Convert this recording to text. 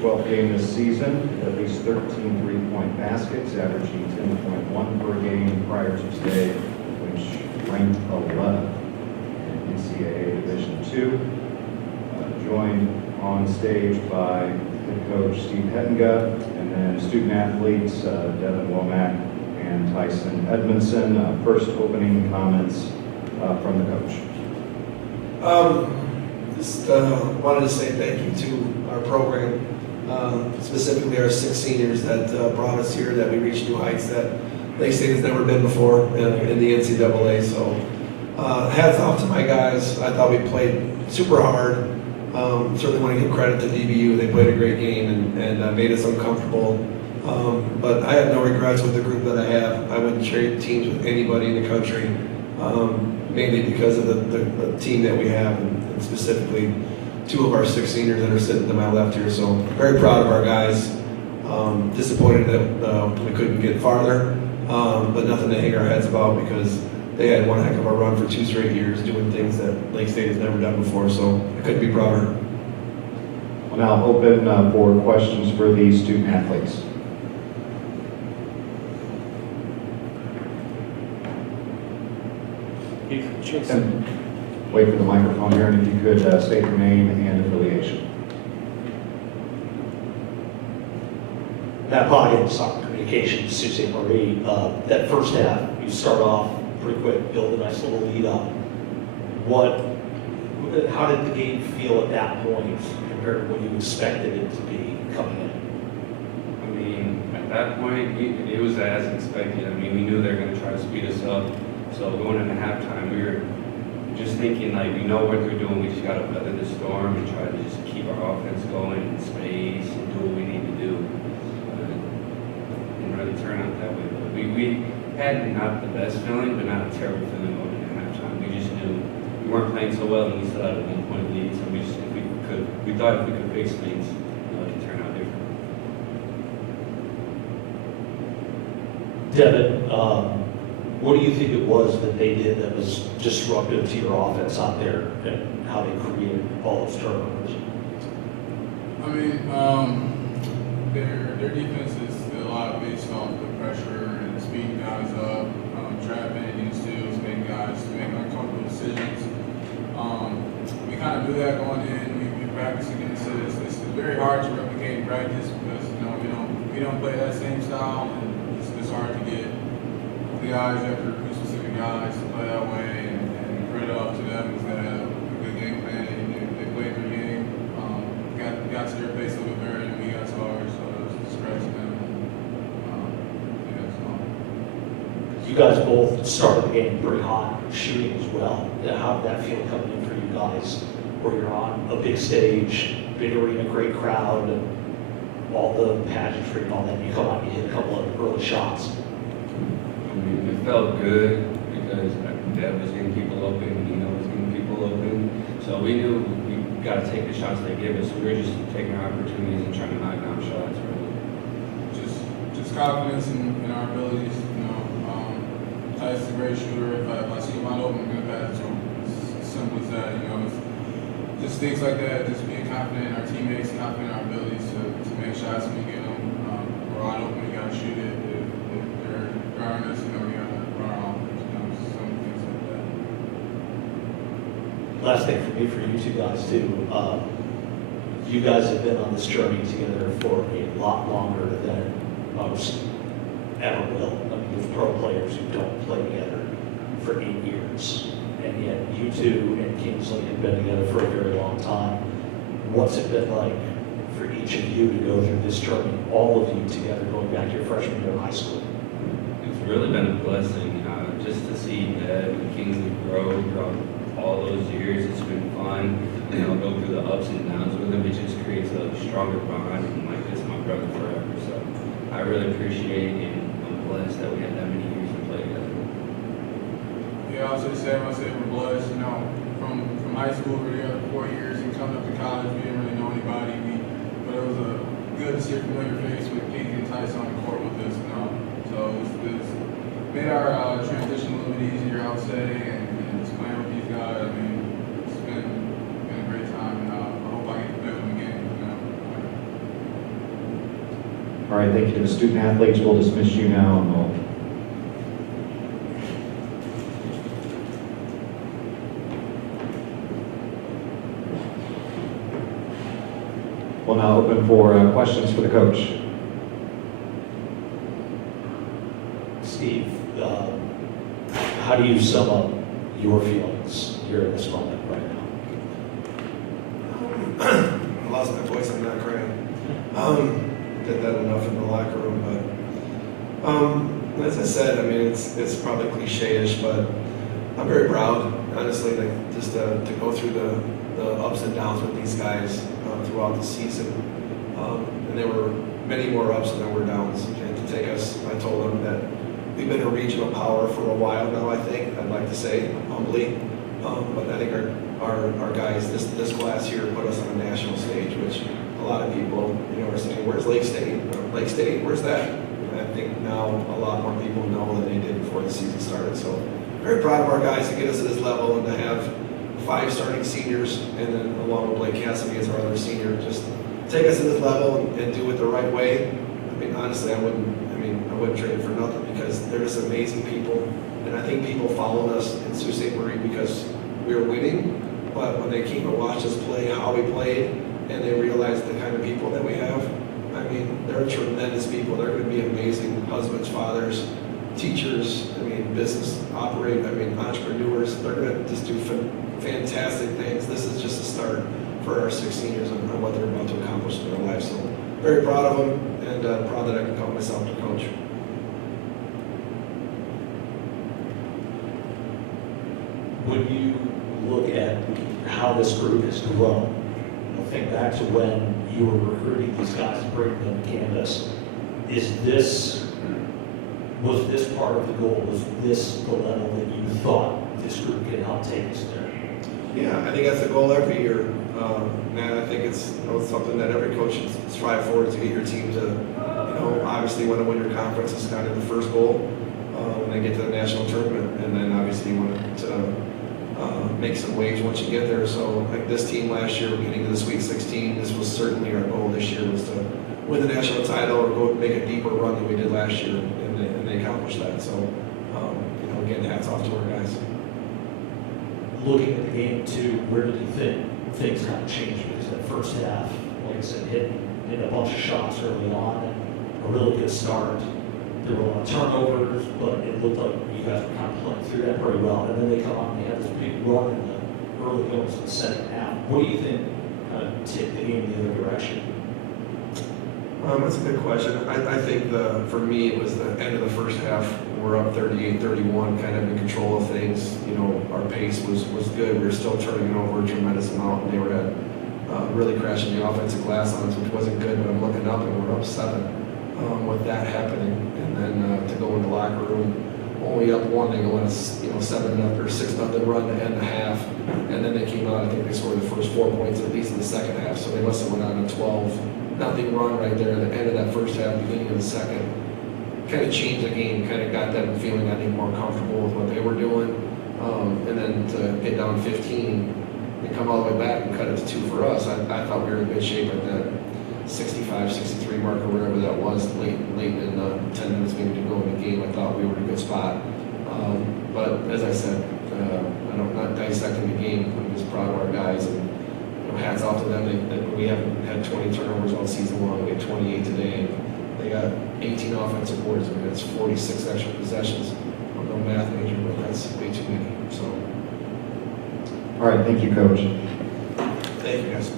12th game this season, at least 13 3-point baskets, averaging 10.1 per game prior to today, which ranked 11 in NCAA Division II. Joined on stage by head coach Steve Hattinga, and then student athletes Devin, Womack, and Tyson, Edmonson. First opening comments from the coach. Just wanted to say thank you to our program, specifically our 6 seniors that brought us here, that we reached new heights that Lake State has never been before in the NCAA. So hats off to my guys. I thought we played super hard. Certainly want to give credit to DBU. They played a great game and made us uncomfortable. But I have no regrets with the group that I have. I wouldn't trade teams with anybody in the country, mainly because of the team that we have, and specifically 2 of our 6 seniors that are sitting to my left here. So very proud of our guys. Disappointed that we couldn't get farther, but nothing to hang our heads about, because they had one heck of a run for 2 straight years doing things that Lake State has never done before, so I couldn't be prouder. We'll now open for questions for the student athletes. And wait for the microphone here, and if you could state your name and affiliation. Matt Poggins, Soccer Communications, Sault Ste. Marie. That first half, you start off pretty quick, build a nice little lead up. How did the game feel at that point compared to what you expected it to be coming in? I mean, at that point, it was as expected. I mean, we knew they were going to try to speed us up. So going into halftime, we were just thinking, like, we know what they're doing. We just got to weather the storm and try to just keep our offense going in space and do what we need to do. It didn't really turn out that way. But we had not the best feeling, but not a terrible feeling going into halftime. We just knew we weren't playing so well, and we still had a 1-point lead. So we thought if we could fix things, it could turn out different. Devin, what do you think it was that they did that was disruptive to your offense out there, and how they created all those turnovers? I mean, their defense is a lot based off the pressure and speeding guys up, trapping and steals, making guys make uncomfortable decisions. We kind of do that going in. We practice against it. It's very hard to replicate in practice, because we don't play that same style, and it's hard to get the guys after specific guys to play that way, and credit up to them because they had a good game plan and they played their game. Got to their pace a little bit better than we got to ours, so it's scratch them. You guys both started the game pretty hot, shooting as well. How did that feel coming in for you guys, where you're on a big stage, big arena, great crowd, and all the pageantry and all that, and you come out and you hit a couple of early shots? I mean, it felt good because Dev was getting people open, was getting people open. So we knew we got to take the shots they give us. We were just taking our opportunities and trying to knock down shots, really. Just confidence in our abilities. Tyson's a great shooter. If I see him wide open, I'm going to pass it to him. It's as simple as that. It's just things like that. Just being confident in our teammates, confident in our abilities to make shots when we get them. We're wide open. We got to shoot it. If they're guarding us, we got to run our offense. Some things like that. Last thing for me, for you two guys too, you guys have been on this journey together for a lot longer than most ever will. I mean, there's pro players who don't play together for 8 years, and yet you two and Kingsley have been together for a very long time. What's it been like for each of you to go through this journey, all of you together, going back to your freshman year of high school? It's really been a blessing, just to see Dev and Kingsley grow throughout all those years. It's been fun, go through the ups and downs with them. It just creates a stronger bond, and like, this is my brother forever. So I really appreciate it, and I'm blessed that we had that many years to play together. Yeah, I was just saying, we're blessed. From high school, we were together 4 years, and coming up to college, we didn't really know anybody. But it was good to see a familiar face with Kingsley and Tyson on the court with us. So it's made our transition a little bit easier, I would say, and just playing with these guys. I mean, it's been a great time, and I hope I get to play with them again. All right, thank you to the student athletes. We'll dismiss you now and we'll now open for questions for the coach. Steve, how do you sum up your feelings here in this moment right now? I lost my voice, I'm not crying. Did that enough in the locker room, but as I said, I mean, it's probably cliche-ish, but I'm very proud, honestly, just to go through the ups and downs with these guys throughout the season. And there were many more ups than there were downs. And to take us, I told them that we've been a regional power for a while now, I think, I'd like to say, humbly. But I think our guys, this class here put us on a national stage, which a lot of people, are saying, where's Lake State? Lake State, where's that? And I think now a lot more people know than they did before the season started. So very proud of our guys to get us to this level and to have 5 starting seniors, and then along with Blake Cassidy as our other senior, just take us to this level and do it the right way. I mean, honestly, I wouldn't trade it for nothing, because they're just amazing people. And I think people followed us in Sault Ste. Marie because we were winning, but when they came to watch us play, how we played, and they realized the kind of people that we have, I mean, they're tremendous people. They're going to be amazing husbands, fathers, teachers, business entrepreneurs. They're going to just do fantastic things. This is just a start for our 6 seniors on what they're about to accomplish in their lives. So very proud of them, and proud that I can call myself the coach. When you look at how this group has grown, think back to when you were recruiting these guys and bringing them to campus, was this part of the goal? Was this the level that you thought this group could help take us there? Yeah, I think that's the goal every year. Man, I think it's something that every coach should strive for, to get your team to, obviously want to win your conference is kind of the first goal, and then get to the national tournament, and then obviously you want to make some waves once you get there. So like this team last year, getting to the Sweet 16, this was certainly our goal this year, was to win the national title or go make a deeper run than we did last year, and they accomplished that. So, again, hats off to our guys. Looking at the game too, where did you think things kind of changed? Because that first half, like I said, hit a bunch of shots early on, and a really good start. There were a lot of turnovers, but it looked like you guys were kind of playing through that pretty well. And then they come on and they have this big run in the early goals in the second half. What do you think kind of tipped the game in the other direction? That's a good question. I think for me, it was the end of the first half. We're up 38-31, kind of in control of things. Our pace was good. We were still turning it over a tremendous amount, and they were really crashing the offensive glass on us, which wasn't good. But I'm looking up, and we're up 7 with that happening. And then to go in the locker room, only up 1, they go on a 7-0 or 6-0 run to end the half, and then they came out. I think they scored the first 4 points at least in the second half. So they must have went on a 12-0 run right there at the end of that first half, beginning of the second. Kind of changed the game, kind of got them feeling, I think, more comfortable with what they were doing. And then to get down 15 and come all the way back and cut it to 2 for us, I thought we were in good shape at that 65, 63 mark or wherever that was, late in the 10 minutes maybe to go in the game. I thought we were in a good spot. But as I said, I'm not dissecting the game. I'm just proud of our guys, and hats off to them. We haven't had 20 turnovers all season long. We had 28 today. And they got 18 offensive boards. That's 46 extra possessions. I'm no math major, but that's way too many. So, All right, thank you, Coach. thank you, guys.